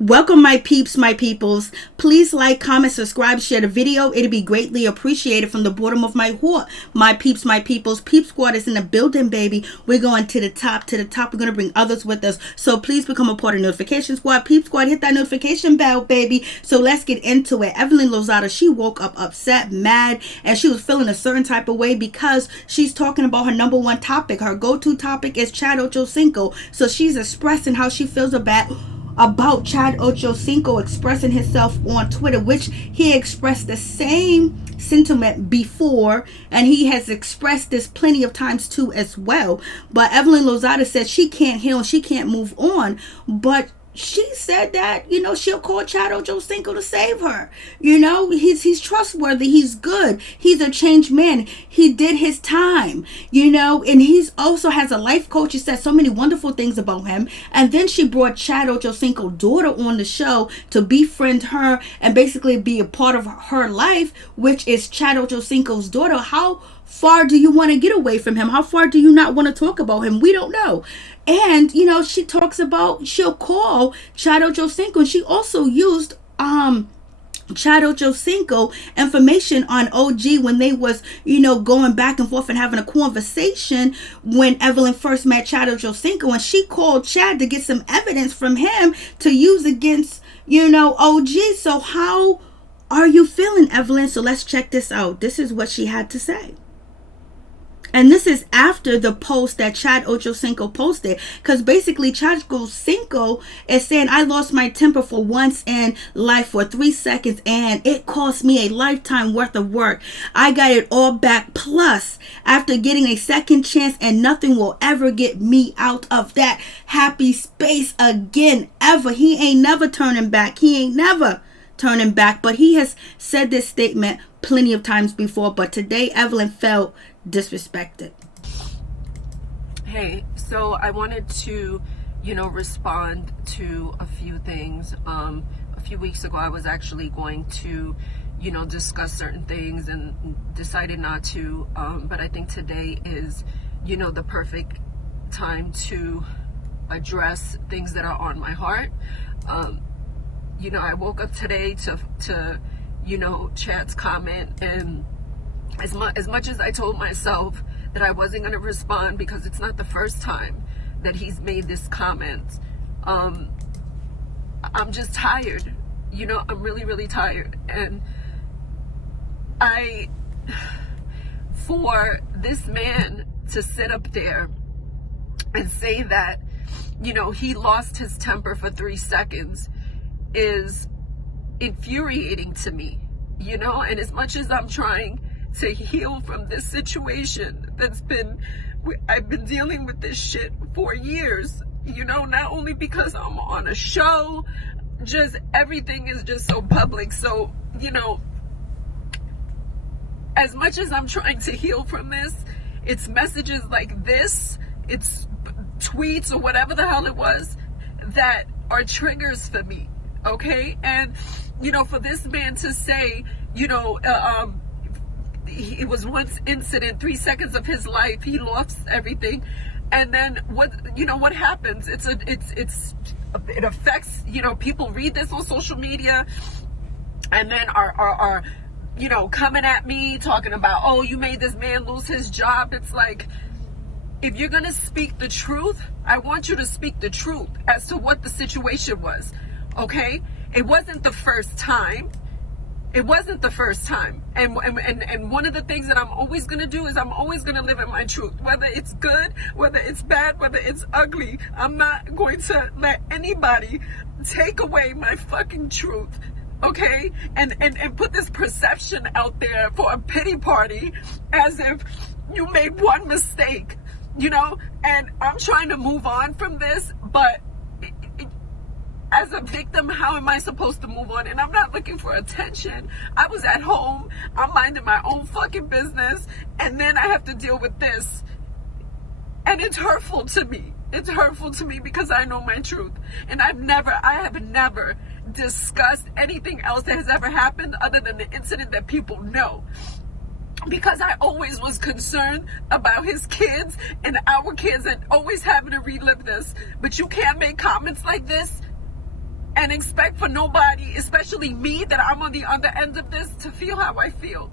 Welcome, my peeps, my peoples. Please like, comment, subscribe, share the video. It'd be greatly appreciated from the bottom of my heart. My peeps, my peoples. Peep Squad is in the building, baby. We're going to the top, to the top. We're going to bring others with us. So please become a part of Notification Squad. Peep Squad, hit that notification bell, baby. So let's get into it. Evelyn Lozada, she woke up upset, mad, and she was feeling a certain type of way because she's talking about her number one topic. Her go-to topic is Chad Ochocinco. So she's expressing how she feels about Chad Ochocinco expressing himself on Twitter, which he expressed the same sentiment before, and he has expressed this plenty of times too as well. But Evelyn Lozada said she can't heal, she can't move on, but she said that, she'll call Chad Ochocinco to save her. He's trustworthy. He's good. He's a changed man. He did his time, and he's also has a life coach. She said so many wonderful things about him. And then she brought Chad Ochocinco's daughter on the show to befriend her and basically be a part of her life, which is Chad Ochocinco's daughter. How far do you want to get away from him? How far do you not want to talk about him? We don't know. And, she talks about she'll call Chad Ochocinco. And she also used Chad Ochocinco information on OG when they was, going back and forth and having a conversation when Evelyn first met Chad Ochocinco. And she called Chad to get some evidence from him to use against, OG. So how are you feeling, Evelyn? So let's check this out. This is what she had to say. And this is after the post that Chad Ochocinco posted. Because basically Chad Ochocinco is saying, I lost my temper for once in life for 3 seconds. And it cost me a lifetime worth of work. I got it all back. Plus, after getting a second chance, and nothing will ever get me out of that happy space again. Ever. He ain't never turning back. He ain't never turning back. But he has said this statement plenty of times before. But today, Evelyn felt disrespected. Hey, so I wanted to, respond to a few things. A few weeks ago, I was actually going to, discuss certain things and decided not to. But I think today is, the perfect time to address things that are on my heart. I woke up today to Chad's comment, and as much as I told myself that I wasn't going to respond because it's not the first time that he's made this comment, I'm just tired. I'm really, really tired. And for this man to sit up there and say that, he lost his temper for 3 seconds is infuriating to me, and as much as I'm trying to heal from this situation I've been dealing with this shit for years, not only because I'm on a show, just everything is just so public. So, as much as I'm trying to heal from this, it's messages like this, it's tweets or whatever the hell it was that are triggers for me. Okay. And, for this man to say, it was one incident, 3 seconds of his life, he lost everything, and then what happens? It affects, people read this on social media, and then are coming at me talking about, oh, you made this man lose his job. It's like, if you're gonna speak the truth, I want you to speak the truth as to what the situation was. Okay, it wasn't the first time. It wasn't the first time. And one of the things that I'm always going to do is I'm always going to live in my truth. Whether it's good, whether it's bad, whether it's ugly, I'm not going to let anybody take away my fucking truth. Okay? And put this perception out there for a pity party as if you made one mistake, and I'm trying to move on from this, but as a victim, how am I supposed to move on? And I'm not looking for attention. I was at home, I'm minding my own fucking business, and then I have to deal with this. And it's hurtful to me. It's hurtful to me because I know my truth. And I have never discussed anything else that has ever happened other than the incident that people know. Because I always was concerned about his kids and our kids and always having to relive this. But you can't make comments like this and expect for nobody, especially me, that I'm on the other end of this, to feel how I feel.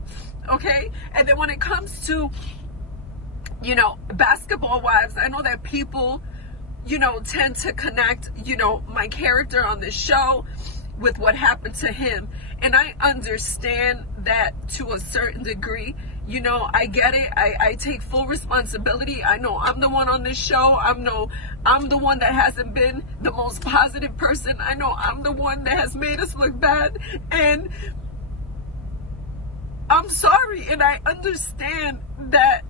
Okay? And then when it comes to, basketball wives, I know that people, tend to connect, my character on this show with what happened to him. And I understand that to a certain degree. I get it. I take full responsibility. I know I'm the one on this show. I'm the one that hasn't been the most positive person. I know I'm the one that has made us look bad. And I'm sorry. And I understand that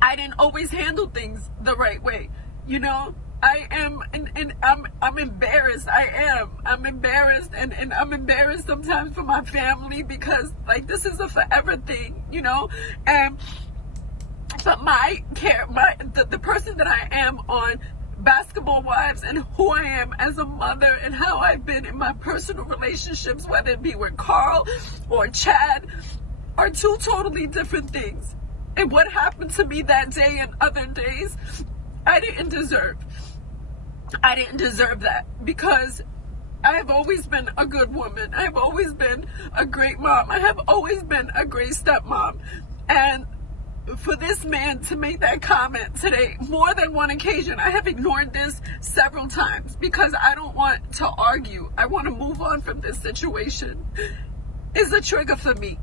I didn't always handle things the right way. I am, and I'm embarrassed. I'm embarrassed, and I'm embarrassed sometimes for my family, because this is a forever thing, and but the person that I am on Basketball Wives, and who I am as a mother, and how I've been in my personal relationships, whether it be with Carl or Chad, are two totally different things. And what happened to me that day and other days, I didn't deserve that, because I have always been a good woman. I have always been a great mom. I have always been a great stepmom. And for this man to make that comment today, more than one occasion, I have ignored this several times because I don't want to argue. I want to move on from this situation. Is a trigger for me.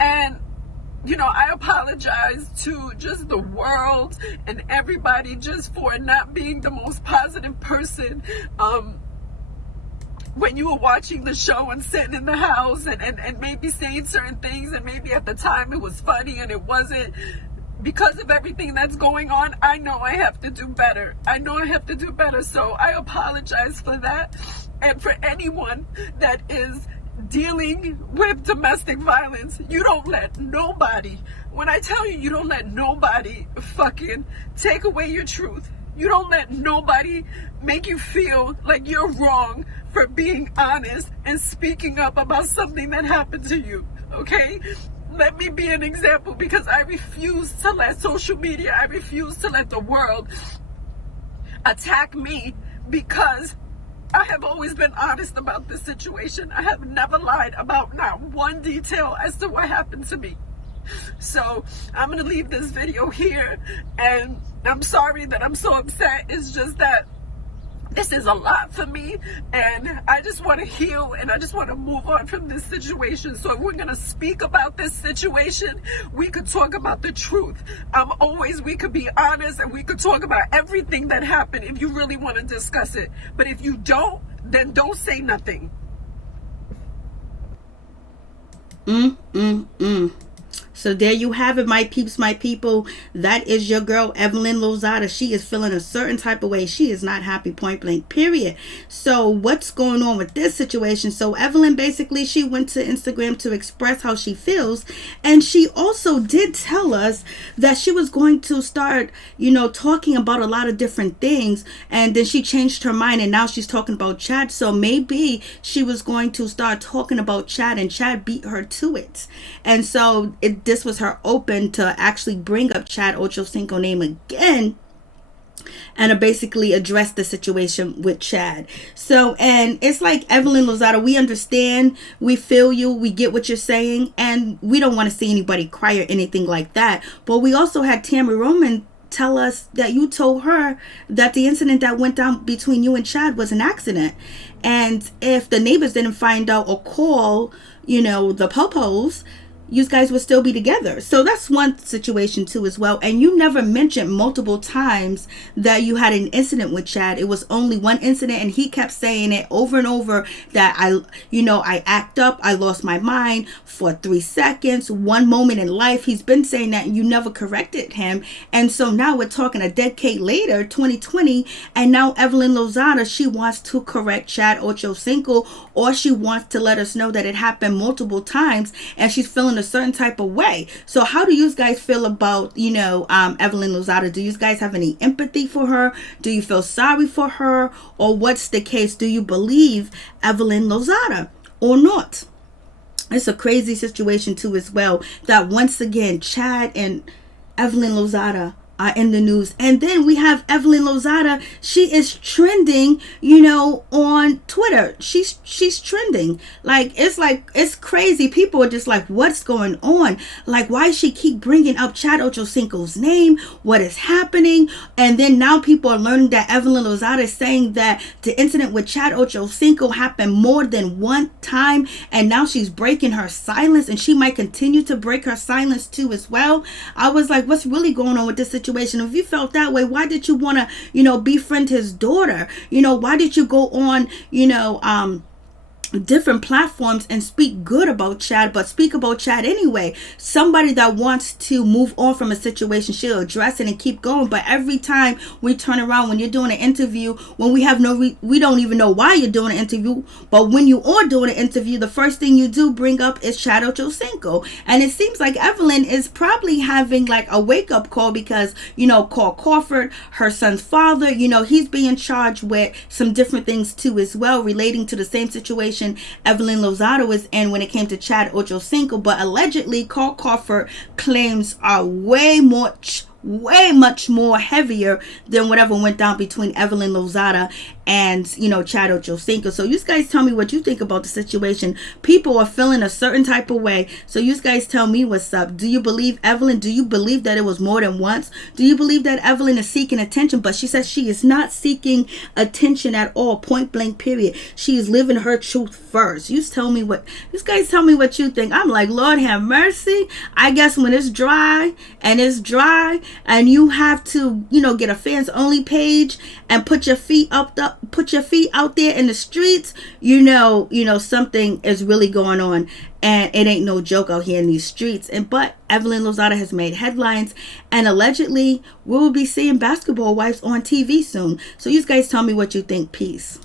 And I apologize to just the world and everybody just for not being the most positive person when you were watching the show and sitting in the house and maybe saying certain things, and maybe at the time it was funny and it wasn't. Because of everything that's going on, I know I have to do better. So I apologize for that. And for anyone that is dealing with domestic violence, you don't let nobody, when I tell you, you don't let nobody fucking take away your truth. You don't let nobody make you feel like you're wrong for being honest and speaking up about something that happened to you, okay? Let me be an example, because I refuse to let social media, I refuse to let the world attack me, because I have always been honest about this situation. I have never lied about not one detail as to what happened to me. So I'm going to leave this video here, and I'm sorry that I'm so upset. It's just that this is a lot for me, and I just want to heal, and I just want to move on from this situation. So if we're going to speak about this situation, we could talk about the truth. We could be honest, and we could talk about everything that happened if you really want to discuss it. But if you don't, then don't say nothing. So there you have it, my peeps, my people. That is your girl, Evelyn Lozada. She is feeling a certain type of way. She is not happy, point blank, period. So what's going on with this situation? So Evelyn, basically, she went to Instagram to express how she feels. And she also did tell us that she was going to start, talking about a lot of different things. And then she changed her mind, and now she's talking about Chad. So maybe she was going to start talking about Chad, and Chad beat her to it. And so this was her open to actually bring up Chad Ochocinco name again, and to basically address the situation with Chad. So, and it's like, Evelyn Lozada, we understand, we feel you, we get what you're saying, and we don't want to see anybody cry or anything like that. But we also had Tammy Roman tell us that you told her that the incident that went down between you and Chad was an accident. And if the neighbors didn't find out or call, the popos, you guys would still be together. So that's one situation too as well. And you never mentioned multiple times that you had an incident with Chad. It was only one incident, and he kept saying it over and over, that I act up, I lost my mind for 3 seconds, one moment in life. He's been saying that, and you never corrected him. And so now we're talking a decade later, 2020, and now Evelyn Lozada, she wants to correct Chad Ochocinco, or she wants to let us know that it happened multiple times, and she's feeling a certain type of way. So how do you guys feel about, Evelyn Lozada? Do you guys have any empathy for her? Do you feel sorry for her? Or what's the case? Do you believe Evelyn Lozada or not? It's a crazy situation too as well, that once again, Chad and Evelyn Lozada in the news. And then we have Evelyn Lozada. She is trending, on Twitter. She's trending. It's crazy. People are just like, what's going on? Like, why does she keep bringing up Chad Ochocinco's name? What is happening? And then now people are learning that Evelyn Lozada is saying that the incident with Chad Ochocinco happened more than one time, and now she's breaking her silence, and she might continue to break her silence too as well. I was like, what's really going on with this situation? If you felt that way, why did you want to, befriend his daughter? Why did you go on, different platforms and speak good about Chad, but speak about Chad anyway? Somebody that wants to move on from a situation, she'll address it and keep going. But every time we turn around, when you're doing an interview, when we have we don't even know why you're doing an interview, but when you are doing an interview, the first thing you do bring up is Chad Ochocinco. And it seems like Evelyn is probably having like a wake-up call because, Carl Crawford, her son's father, he's being charged with some different things too as well, relating to the same situation Evelyn Lozada was in when it came to Chad Ochocinco. But allegedly, Carl Crawford claims are way much more heavier than whatever went down between Evelyn Lozada and Chad Ochocinco. So you guys tell me what you think about the situation. People are feeling a certain type of way, so you guys tell me what's up. Do you believe Evelyn? Do you believe that it was more than once? Do you believe that Evelyn is seeking attention? But she says she is not seeking attention at all, point blank period. She is living her truth first. You guys tell me what you think. I'm like, Lord have mercy. I guess when it's dry and you have to get a fans only page and put your feet out there in the streets, something is really going on, and it ain't no joke out here in these streets. But Evelyn Lozada has made headlines, and allegedly we will be seeing basketball wives on TV soon. So you guys tell me what you think. Peace.